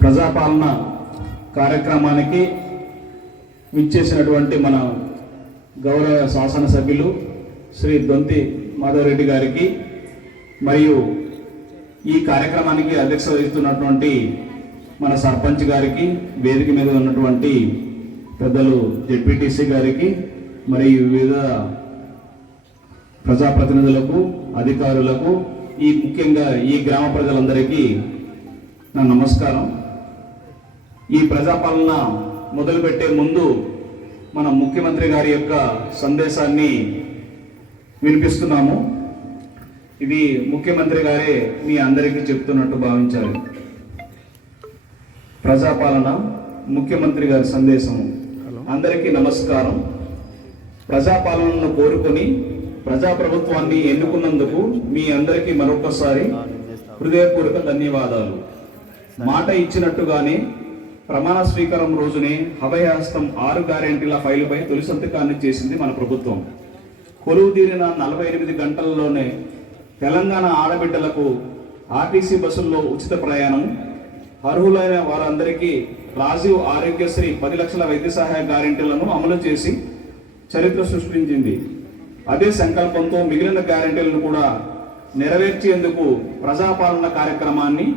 ప్రజాపాలన కార్యక్రమానికి విచ్చేసినటువంటి మన గౌరవ శాసనసభ్యులు శ్రీ దొంతి మాధవరెడ్డి గారికి మరియు ఈ కార్యక్రమానికి అధ్యక్ష వహిస్తున్నటువంటి మన సర్పంచ్ గారికి వేదిక మీద ఉన్నటువంటి పెద్దలు జెడ్పీటీసీ గారికి మరియు వివిధ ప్రజాప్రతినిధులకు అధికారులకు ఈ ముఖ్యంగా ఈ గ్రామ ప్రజలందరికీ నా నమస్కారం. ఈ ప్రజాపాలన మొదలుపెట్టే ముందు మన ముఖ్యమంత్రి గారి యొక్క సందేశాన్ని వినిపిస్తున్నాము. ఇది ముఖ్యమంత్రి గారే మీ అందరికీ చెప్తున్నట్టు భావించాలి. ప్రజాపాలన ముఖ్యమంత్రి గారి సందేశము అందరికీ నమస్కారం. ప్రజాపాలనను కోరుకొని ప్రజాప్రభుత్వాన్ని ఎన్నుకున్నందుకు మీ అందరికీ మరొకసారి హృదయపూర్వక ధన్యవాదాలు. మాట ఇచ్చినట్టుగానే ప్రమాణ స్వీకారం రోజునే అభయహస్తం ఆరు గ్యారెంటీల ఫైలుపై తొలి సంతకాన్ని చేసింది మన ప్రభుత్వం. కొలువు తీరిన నలభై ఎనిమిది గంటల్లోనే తెలంగాణ ఆడబిడ్డలకు ఆర్టీసీ బస్సుల్లో ఉచిత ప్రయాణం. అర్హులైన వారందరికీ రాజీవ్ ఆరోగ్యశ్రీ పది లక్షల వైద్య సహాయ గ్యారెంటీలను అమలు చేసి చరిత్ర సృష్టించింది. అదే సంకల్పంతో మిగిలిన గ్యారెంటీలను కూడా నెరవేర్చేందుకు ప్రజాపాలన కార్యక్రమాన్ని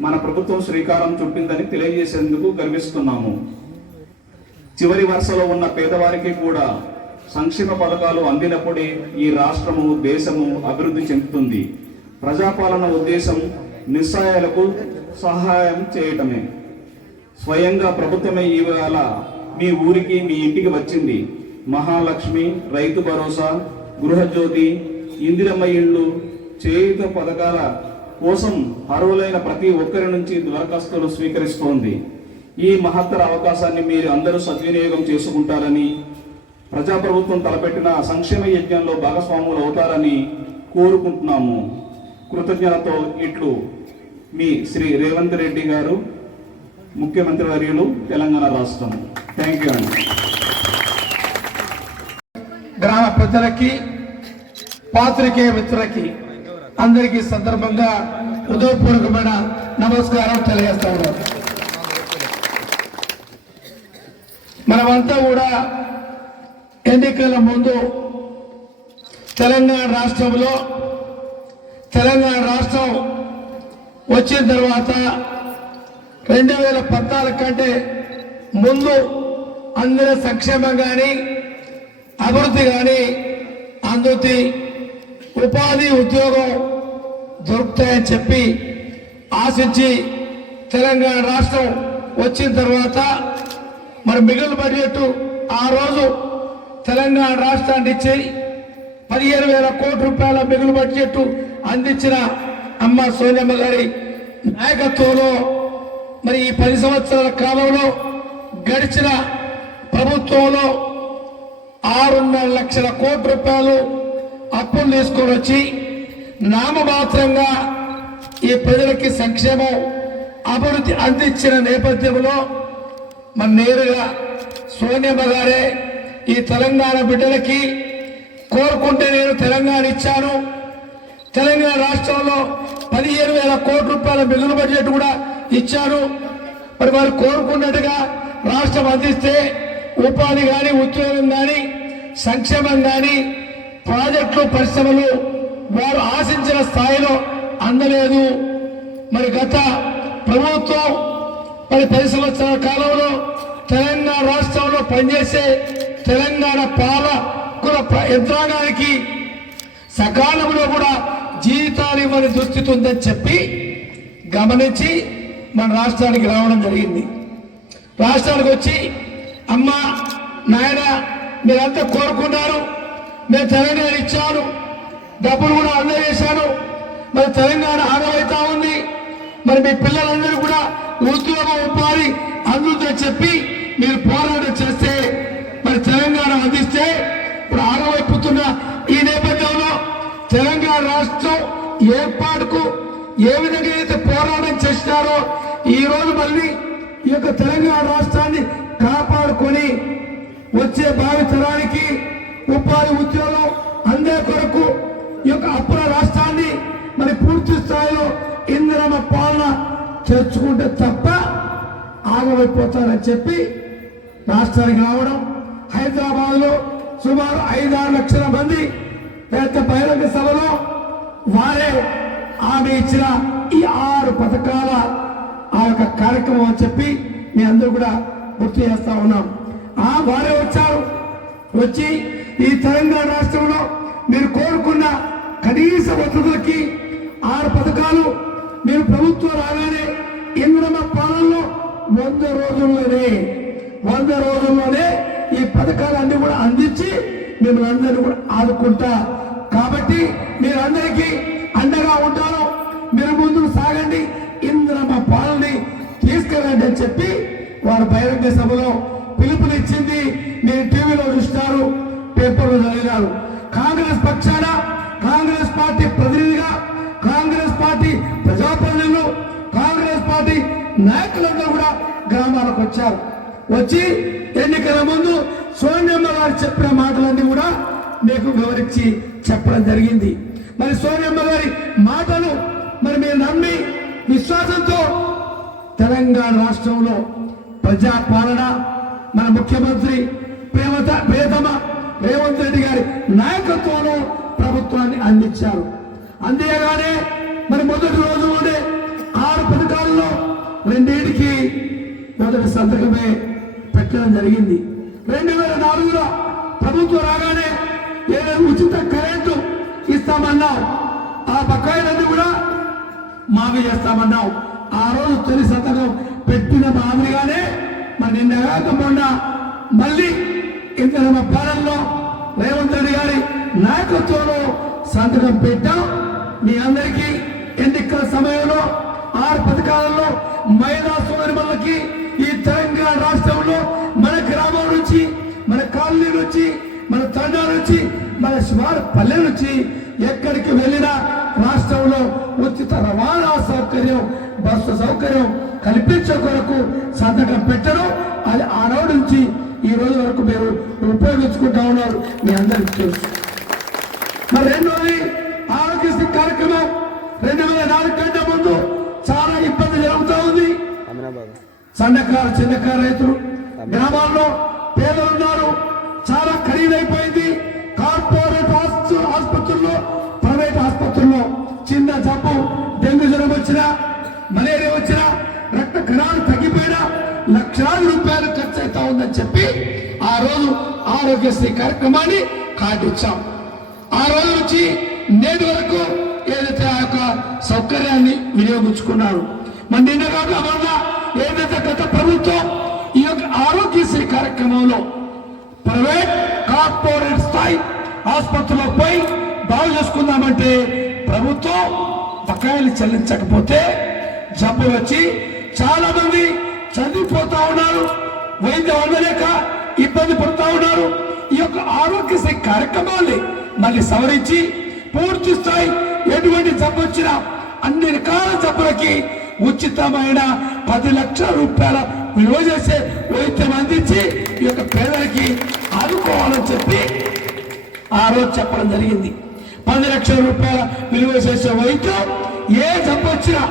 మన ప్రభుత్వం శ్రీకారం చుట్టిందని తెలియజేసేందుకు గర్విస్తున్నాము. చివరి వరుసలో ఉన్న పేదవారికి కూడా సంక్షేమ పథకాలు అందినప్పుడే ఈ రాష్ట్రము దేశము అభివృద్ధి చెందుతుంది. ప్రజాపాలన ఉద్దేశం నిస్సహాయాలకు సహాయం చేయటమే. స్వయంగా ప్రభుత్వమే ఇవాళ మీ ఊరికి మీ ఇంటికి వచ్చింది. మహాలక్ష్మి రైతు భరోసా గృహజ్యోతి ఇందిరమ్మ ఇళ్ళు చేయుత పథకాల కోసం అర్హులైన ప్రతి ఒక్కరి నుంచి దరఖాస్తులు స్వీకరిస్తోంది. ఈ మహత్తర అవకాశాన్ని మీరు అందరూ సద్వినియోగం చేసుకుంటారని ప్రజాప్రభుత్వం తలపెట్టిన సంక్షేమ యజ్ఞంలో భాగస్వాములు అవుతారని కోరుకుంటున్నాము. కృతజ్ఞతతో ఇట్లు మీ శ్రీ రేవంత్ రెడ్డి గారు ముఖ్యమంత్రి వర్యులు తెలంగాణ రాష్ట్రం. థ్యాంక్ యూ అండి. గ్రామ ప్రజలకి పాత్రికేయ మిత్రులకి అందరికీ సందర్భంగా హృదయపూర్వకమైన నమస్కారం తెలియజేస్తా ఉన్నాం. మనమంతా కూడా ఎన్నికల ముందు తెలంగాణ రాష్ట్రంలో తెలంగాణ రాష్ట్రం వచ్చిన తర్వాత రెండు వేల పద్నాలుగు కంటే ముందు అందరి సంక్షేమం కానీ అభివృద్ధి కానీ అందుతి ఉపాధి ఉద్యోగం దొరుకుతాయని చెప్పి ఆశించి తెలంగాణ రాష్ట్రం వచ్చిన తర్వాత మరి మిగిలిన బడ్జెట్ ఆ రోజు తెలంగాణ రాష్ట్రాన్ని ఇచ్చి పదిహేను వేల కోట్ల రూపాయల మిగులు బడ్జెట్ అందించిన అమ్మ సోనియమ్మ గారి నాయకత్వంలో మరి ఈ పది సంవత్సరాల కాలంలో గడిచిన ప్రభుత్వంలో ఆరున్నర లక్షల కోట్ల రూపాయలు అప్పులు తీసుకొని వచ్చి నామమాత్రంగా ఈ ప్రజలకి సంక్షేమం అభివృద్ధి అందించిన నేపథ్యంలో మరి నేరుగా సోనియమ్మ గారే ఈ తెలంగాణ బిడ్డలకి కోరుకుంటే నేను తెలంగాణ ఇచ్చాను. తెలంగాణ రాష్ట్రంలో పదిహేను వేల కోట్ల రూపాయల మిగులు బడ్జెట్ కూడా ఇచ్చారు మరి వారు కోరుకున్నట్టుగా రాష్ట్రం అందిస్తే ఉపాధి కానీ ఉద్యోగం కానీ సంక్షేమం కానీ ప్రాజెక్టులు పరిశ్రమలు వారు ఆశించిన స్థాయిలో అందలేదు. మరి గత ప్రభుత్వం మరి పది సంవత్సరాల కాలంలో తెలంగాణ రాష్ట్రంలో పనిచేసే తెలంగాణ పాలకుల యంత్రాంగానికి సకాలంలో కూడా జీతాలు ఇవ్వని దుస్థితి ఉందని చెప్పి గమనించి మన రాష్ట్రానికి రావడం జరిగింది. రాష్ట్రానికి వచ్చి అమ్మ నాయన మీరంతా కోరుకున్నారు. నేను తెలంగాణ ఇచ్చాను. డబ్బులు కూడా అందజేశాను. మరి తెలంగాణ ఆగమైతా ఉంది. మరి మీ పిల్లలందరూ కూడా ఉద్యోగ ఉపాధి అందుతుందని చెప్పి మీరు పోరాటం చేస్తే మరి తెలంగాణ అందిస్తే ఇప్పుడు ఆగమైపోతున్న ఈ నేపథ్యంలో తెలంగాణ రాష్ట్రం ఏర్పాటుకు ఏ విధంగా అయితే పోరాటం చేసినారో ఈ రోజు మళ్ళీ ఈ యొక్క తెలంగాణ రాష్ట్రాన్ని కాపాడుకొని వచ్చే భావి తరానికి ఉపాధి ఉద్యోగం అందే కొరకు ఈ యొక్క అప్పుల రాష్ట్రాన్ని మరి పూర్తి స్థాయిలో ఇంద్రమ పాలన చేర్చుకుంటే తప్ప ఆగమైపోతారని చెప్పి రాష్ట్రానికి రావడం హైదరాబాద్లో సుమారు సుమారు ఐదారు లక్షల మంది పెద్ద బహిరంగ సభలో వారే ఆమె ఇచ్చిన ఈ ఆరు పథకాల ఆ యొక్క కార్యక్రమం అని చెప్పి మీ అందరూ కూడా గుర్తు చేస్తా ఉన్నాం. ఆ వారే వచ్చారు. వచ్చి ఈ తెలంగాణ రాష్ట్రంలో మీరు కోరుకున్న కనీస వసతులకి ఆరు పథకాలు మీరు ప్రభుత్వం రాగానే ఇంద్రమ పాలనలో వంద రోజుల్లోనే వంద రోజుల్లోనే ఈ పథకాలన్నీ కూడా అందించి మిమ్మల్ని అందరినీ కూడా ఆదుకుంటా. కాబట్టి మీరందరికీ అండగా ఉంటాను. మీరు ముందుకు సాగండి ఇంద్రమ పాలని తీసుకెళ్ళండి అని చెప్పి వారు బహిరంగ సభలో ఎప్పుడు జరిగినారు కాంగ్రెస్ పక్షాన కాంగ్రెస్ పార్టీ ప్రతినిధిగా కాంగ్రెస్ పార్టీ ప్రజాప్రతినిధులు కాంగ్రెస్ పార్టీ నాయకులందరూ కూడా గ్రామాలకు వచ్చారు. వచ్చి ఎన్నికల ముందు సోనియమ్మ గారు చెప్పిన మాటలన్నీ కూడా మీకు వివరించి చెప్పడం జరిగింది. మరి సోనియమ్మ గారి మాటలు మరి మీరు నమ్మి విశ్వాసంతో తెలంగాణ రాష్ట్రంలో ప్రజాపాలన మన ముఖ్యమంత్రి ప్రేమత ప్రేతమ రేవంత్ రెడ్డి గారి నాయకత్వంలో ప్రభుత్వాన్ని అందించారు. అందేగానే మరి మొదటి రోజులోనే ఆరు పథకాల్లో రెండింటికి మొదటి సంతకమే పెట్టడం జరిగింది. రెండు వేల నాలుగులో ప్రభుత్వం రాగానే ఏదైనా ఉచిత కరెంటు ఇస్తామన్నాం ఆ బకాయిలన్నీ కూడా మావి చేస్తామన్నాం ఆ రోజు తొలి సంతకం పెట్టిన మాదిరిగానే మరి నిన్న మొన్న మళ్ళీ ఇంత పాలనలో రేవంత్ రెడ్డి గారి నాయకత్వంలో సంతకం పెట్టాం. మీ అందరికీ ఎన్నికల సమయంలో ఆరు పథకాలలో మహిళా సోదరిమల్లకి ఈ తెలంగాణ రాష్ట్రంలో మన గ్రామం నుంచి మన కాలనీ నుంచి మన తండా నుంచి మన శివారు పల్లె నుంచి ఎక్కడికి వెళ్ళినా రాష్ట్రంలో ఉచిత రవాణా సౌకర్యం బస్సు సౌకర్యం కల్పించే కొరకు సంతకం పెట్టడం. అది ఆనాడు నుంచి ఈ రోజు వరకు మీరు ఉపయోగించుకుంటా ఉన్నారు. మీ అందరికీ తెలుసు. మరి రెండోది ఆరోగ్యశ్రీ కార్యక్రమం రెండు వేల నాలుగు కంటే ముందు చాలా ఇబ్బంది జరుగుతూ ఉంది. సన్నకారు చిన్నకారు రైతులు గ్రామాల్లో పేదలు ఉన్నారు చాలా ఖరీదైపోయింది. కార్పొరేట్ ఆసుపత్రుల్లో ప్రైవేట్ ఆసుపత్రుల్లో చిన్న జబ్బు డెంగ్యూ జ్వరం వచ్చినా మలేరియా చెప్పి ఆ రోజు ఆరోగ్యశ్రీ కార్యక్రమాన్ని కాటిచ్చాం ఆ రోజు నుంచి నేటి వరకు ఏదైతే ఆ యొక్క సౌకర్యాన్ని వినియోగించుకున్నారు. మన నిన్న కాక మొన్న ఏదైతే గత ప్రభుత్వం ఈ యొక్క ఆరోగ్యశ్రీ కార్యక్రమంలో ప్రైవేట్ కార్పొరేట్ స్థాయి ఆసుపత్రిలో పోయి బాగు చేసుకుందామంటే ప్రభుత్వం బకాయిలు చెల్లించకపోతే జబ్బు వచ్చి చాలా మంది చనిపోతా ఉన్నారు. వైద్యం అందలేక ఇబ్బంది పడుతూ ఉన్నారు. ఈ యొక్క ఆరోగ్యశ్రీ కార్యక్రమాన్ని మళ్ళీ సవరించి పూర్తి స్థాయి ఎటువంటి జబ్బు వచ్చినా అన్ని రకాల జబ్బులకి ఉచితమైన పది లక్షల రూపాయల విలువ చేసే వైద్యం అందించి ఈ యొక్క పేదలకి ఆదుకోవాలని చెప్పి ఆ రోజు చెప్పడం జరిగింది. పది లక్షల రూపాయల విలువ చేసే వైద్యం ఏ జబ్బు వచ్చినా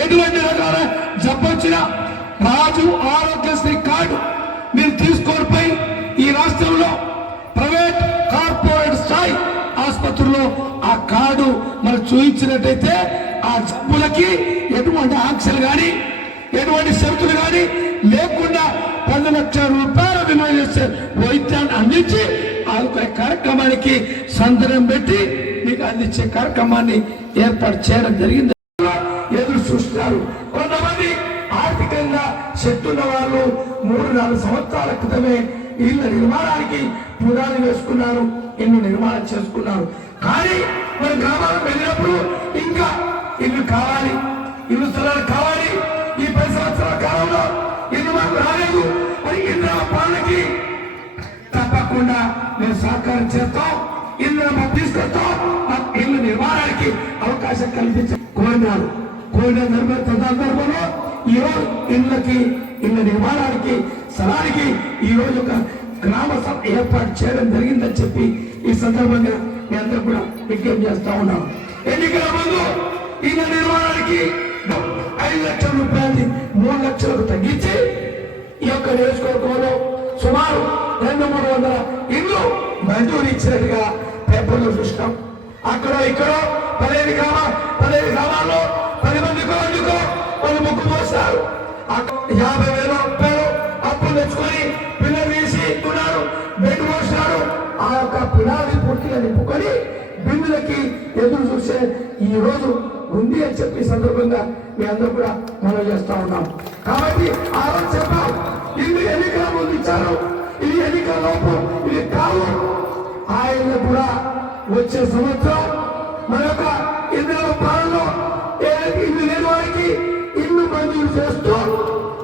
ఎటువంటి రకాల జబ్బు వచ్చినా రాజు ఆరోగ్యశ్రీ కార్డు మీరు తీసుకోనిపోయి ఈ రాష్ట్రంలో ప్రైవేట్ కార్పొరేట్ స్థాయి ఆసుపత్రుల్లో ఆ కార్డు మనం చూపించినట్టయితే ఆ జబ్బులకి ఎటువంటి ఆంక్షలు కానీ ఎటువంటి షరతులు కానీ లేకుండా పది లక్షల రూపాయల విలువ చేసే వైద్యాన్ని అందించి ఆదుకునే కార్యక్రమానికి సందర్భం పెట్టి మీకు అందించే కార్యక్రమాన్ని ఏర్పాటు చేయడం జరిగింది. ఎదురు చూస్తున్నారు. శక్తి ఉన్న వాళ్ళు మూడు నాలుగు సంవత్సరాల క్రితమే ఇళ్ళ నిర్మాణానికి పునాది వేసుకున్నారు ఇల్లు నిర్మాణం చేసుకున్నారు. కానీ మన గ్రామాలకు వెళ్ళినప్పుడు ఇంకా ఇల్లు కావాలి ఇల్లు స్థలాలు కావాలి ఈ పది సంవత్సరాల కాలంలో ఇల్లు మాకు రాలేదు. మరి ఇంద్ర పాలనకి తప్పకుండా మేము సహకారం చేస్తాం ఇల్లు మాకు తీసుకొస్తాం మాకు ఇల్లు నిర్మాణానికి అవకాశం కల్పించారు కోరినారు. కోరిన ధర్మ సందర్భంలో ఈ రోజు ఇళ్ళకి ఇళ్ళ నిర్మాణానికి స్థలానికి ఈ రోజు ఒక గ్రామ సభ ఏర్పాటు చేయడం జరిగిందని చెప్పి ఈ సందర్భంగా మీ అందరూ కూడా విజ్ఞప్తి చేస్తా ఉన్నాం. ఎన్నికల ముందు ఇళ్ళ నిర్మాణానికి ఐదు లక్షల రూపాయలని మూడు లక్షలకు తగ్గించి ఈ యొక్క నియోజకవర్గంలో సుమారు రెండు మూడు వందల ఇల్లు మంజూరు ఇచ్చినట్టుగా పేపర్లో చూసినాం. అక్కడ ఇక్కడ పదిహేను గ్రామ పదిహేను గ్రామాల్లో పది మందికి యాభై వేల రూపాయలు అప్పులు తెచ్చుకొని పిల్లలు వేసి ఉన్నారు బెడ్ పోసినారు. ఆ యొక్క పిలాది పూర్తిగా నింపుకొని బిందులకి ఎదురు చూసే ఈ రోజు ఉంది అని చెప్పి సందర్భంగా మీ అందరూ కూడా మనం చేస్తా ఉన్నాం. కాబట్టి ఆ రోజు చెప్పాం ఇల్లు ఎన్నికల ముందు ఇచ్చారు. ఇది ఎన్నికల లోపు ఇది కావు ఆయన కూడా వచ్చే సంవత్సరం మన యొక్క ఇందులో పాలనలో ఇల్లు లేదు. వారికి మంజూరు చేస్తూ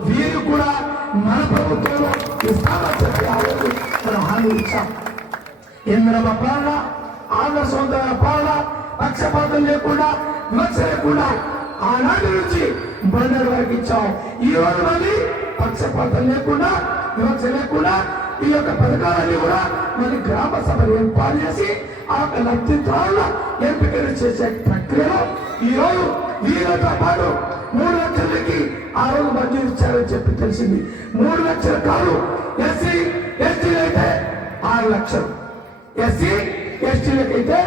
వీరు కూడా మన ప్రభుత్వంలో ఇస్తామని చెప్పి మనం హామీ ఇచ్చాం. ఇంద్రమ పాలన ఆంధ్ర ఆదర్శవంతమైన పాలన పక్షపాతం లేకుండా వివక్ష లేకుండా ఆనాటి నుంచి బందరు వరకు ఇచ్చాం. ఈ రోజు మళ్ళీ పక్షపాతం లేకుండా వివక్ష లేకుండా ఈ యొక్క పథకాలన్నీ కూడా మరి గ్రామ సభలు ఏర్పాటు చేసి ఆ యొక్క లబ్ధిదారుల ఎంపికలు చేసే ప్రక్రియలో ఈరోజు రోజు పాటు మూడు లక్షలకి ఆ రోజు మంజూరు ఇచ్చారని చెప్పి తెలిసింది. మూడు లక్షలు కాదు ఎస్సీ ఎస్టీలు అయితే ఆరు లక్షలు. ఎస్సీ ఎస్టీలకైతే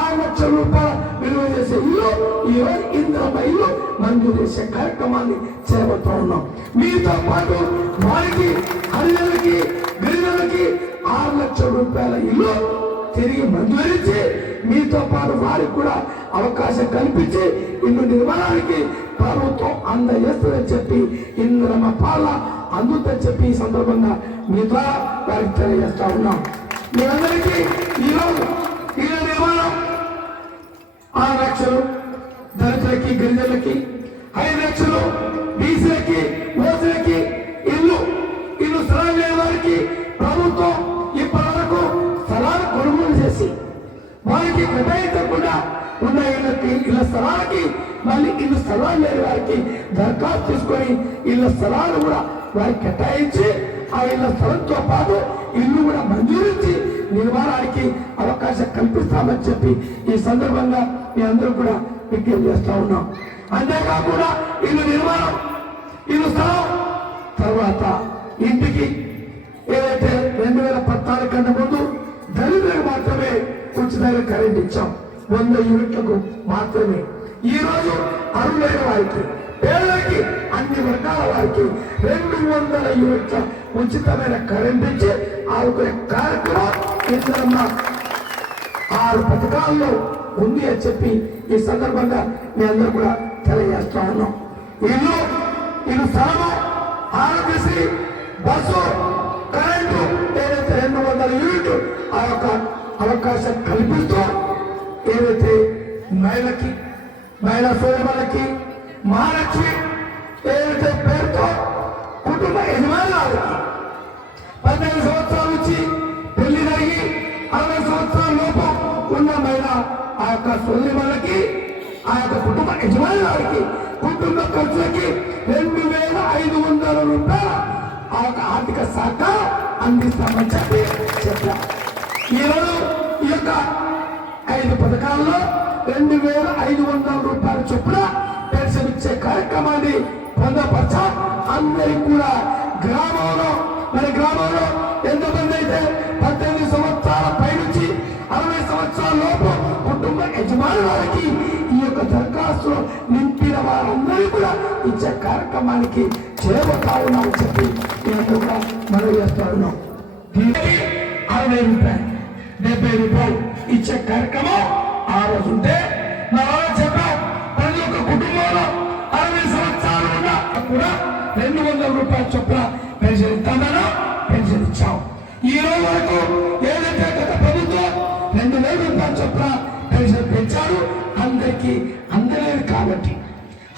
ఆరు లక్షల రూపాయల విలువ చేసే ఇల్లు ఈరోజు రోజు ఇల్లు మంజూరు చేసే కార్యక్రమాన్ని చేపడుతూ ఉన్నాం. మీతో పాటు వారికి హరిజనులకి గిరిజనులకి ఆరు లక్షల రూపాయల ఇల్లు తిరిగి మంజూరించి మీతో పాటు వారికి కూడా అవకాశం కల్పించి ఇల్లు నిర్మాణానికి ప్రభుత్వం అందజేస్తుందని చెప్పి ఇంద్రమ్మ పాల అందుతుందని చెప్పి ఈ సందర్భంగా మీతో వారికి తెలియజేస్తా ఉన్నాం. మీ అందరికీ ఈరోజు ఇల్లు నిర్మాణం ఆరు లక్షలు దళితులకి గిరిజనులకి ఐదు లక్షలు బీసీలకి ఓసీలకి వారికి నిర్ణయించకుండా ఉన్న ఇళ్ళ స్థలానికి మళ్ళీ ఇల్లు స్థలాలు లేని వారికి దరఖాస్తు తీసుకొని ఇళ్ళ స్థలాలు కూడా వారికి కేటాయించి ఆ ఇళ్ళ స్థలంతో పాటు ఇల్లు కూడా మంజూరించి నిర్మాణానికి అవకాశం కల్పిస్తామని చెప్పి ఈ సందర్భంగా మీ అందరూ కూడా విజ్ఞప్తి చేస్తా ఉన్నాం. అంతేకాకుండా ఇల్లు నిర్మాణం ఇల్లు స్థలం తర్వాత ఇంటికి ఏదైతే రెండు వేల ఉచితంగా కరెంట్ ఇచ్చాం. వంద యూనిట్లకు మాత్రమే. ఈ రోజు అరువులైన వారికి పేదలకి అన్ని వర్గాల వారికి రెండు వందల యూనిట్ల ఉచితమైన కరెంట్ ఇచ్చి ఆదుకునే కార్యక్రమం ఇంద్రమ్మ ఆరు పథకాల్లో ఉంది అని చెప్పి ఈ సందర్భంగా మీ అందరూ కూడా తెలియజేస్తా ఉన్నాం. ఇల్లు ఇల్లు స్థలము ఆరోగ్యశ్రీ బస్సు కరెంటు ఏదైతే రెండు వందల యూనిట్ ఆ యొక్క అవకాశం కల్పిస్తూ ఏదైతే మహిళకి మహిళా సోదరులకి మహాలక్ష్మి ఏదైతే పేరుతో కుటుంబ యజమానులకి పద్దెనిమిది సంవత్సరాల నుంచి పెళ్ళి జరిగి అరవై సంవత్సరాల లోపు ఉన్న మహిళ ఆ యొక్క సోదరి ఆ యొక్క కుటుంబ యజమానులకి కుటుంబ ఖర్చులకి రెండు వేల ఐదు వందల రూపాయల ఆ యొక్క ఆర్థిక శాఖ అందిస్తామని చెప్పి చెప్పారు. ఈరోజు ఈ యొక్క ఐదు పథకాల్లో రెండు వేల ఐదు వందల రూపాయల చొప్పున పెన్షన్ ఇచ్చే కార్యక్రమాన్ని పొందపరచ. అందరికి కూడా గ్రామంలో మన గ్రామంలో ఎంతమంది అయితే పద్దెనిమిది సంవత్సరాల పైనుంచి అరవై సంవత్సరాల లోపు కుటుంబ యజమాని వారికి ఈ యొక్క దరఖాస్తు నింపిన వారందరూ కూడా ఇచ్చే కార్యక్రమానికి చేయబోతా ఉన్నామని చెప్పి నేను కూడా మనవి చేస్తా ఉన్నాం దీనికి అరవై రూపాయలు. డెబ్బై రూపాయలు ఇచ్చే కార్యక్రమం ఆ రోజు ఉంటే నా వాళ్ళు చెప్పాం ప్రతి ఒక్క కుటుంబంలో అరవై సంవత్సరాలు ఉన్నా కూడా రెండు వందల రూపాయల చొప్పున పెన్షన్ ఇస్తామన్నా పెన్షన్ ఇచ్చాం. ఈ రోజు వరకు ఏదైతే గత ప్రభుత్వం రెండు వేల రూపాయల చొప్పున పెన్షన్ పెంచారు అందరికీ అందలేదు కాబట్టి.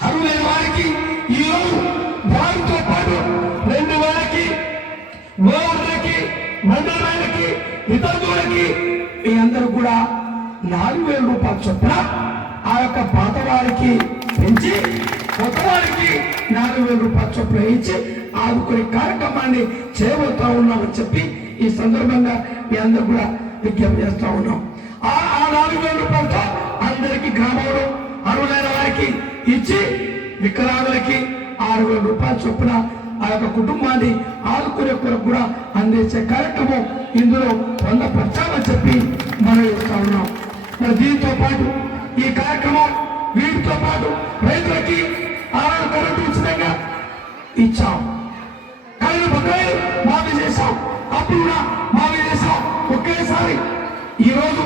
అరువులైన వారికి ఈ రోజు వారితో పాటు రెండు వారికి ఓవర్లకి మండలి వితంతువులకి మీ అందరూ కూడా నాలుగు వేల రూపాయల చొప్పున ఆ యొక్క పాత వారికి పెంచి కొత్త వారికి నాలుగు వేల రూపాయల చొప్పున ఇచ్చి ఆదుకునే కార్యక్రమాన్ని చేయబోతా ఉన్నామని చెప్పి ఈ సందర్భంగా మీ అందరూ కూడా విజ్ఞప్తి చేస్తా ఉన్నాం. ఆ ఆ నాలుగు వేల రూపాయలతో అందరికీ గ్రామంలో అరువులైన వారికి ఇచ్చి వికలాంగులకి ఆరు వేల రూపాయల చొప్పున ఆ యొక్క కుటుంబాన్ని ఆదుకునే కొరకు కూడా అందించే కార్యక్రమం ఇందులో వంద పచ్చామని చెప్పి మనం ఇస్తా ఉన్నాం. మరి దీంతో పాటు ఈ కార్యక్రమం వీటితో పాటు రైతులకి ఆరు కరెంటు ఉచితంగా ఇచ్చాం. కానీ బకాయిలు మాఫీ చేశాం అప్పుడు కూడా మాఫీ చేశాం. ఒకేసారి ఈ రోజు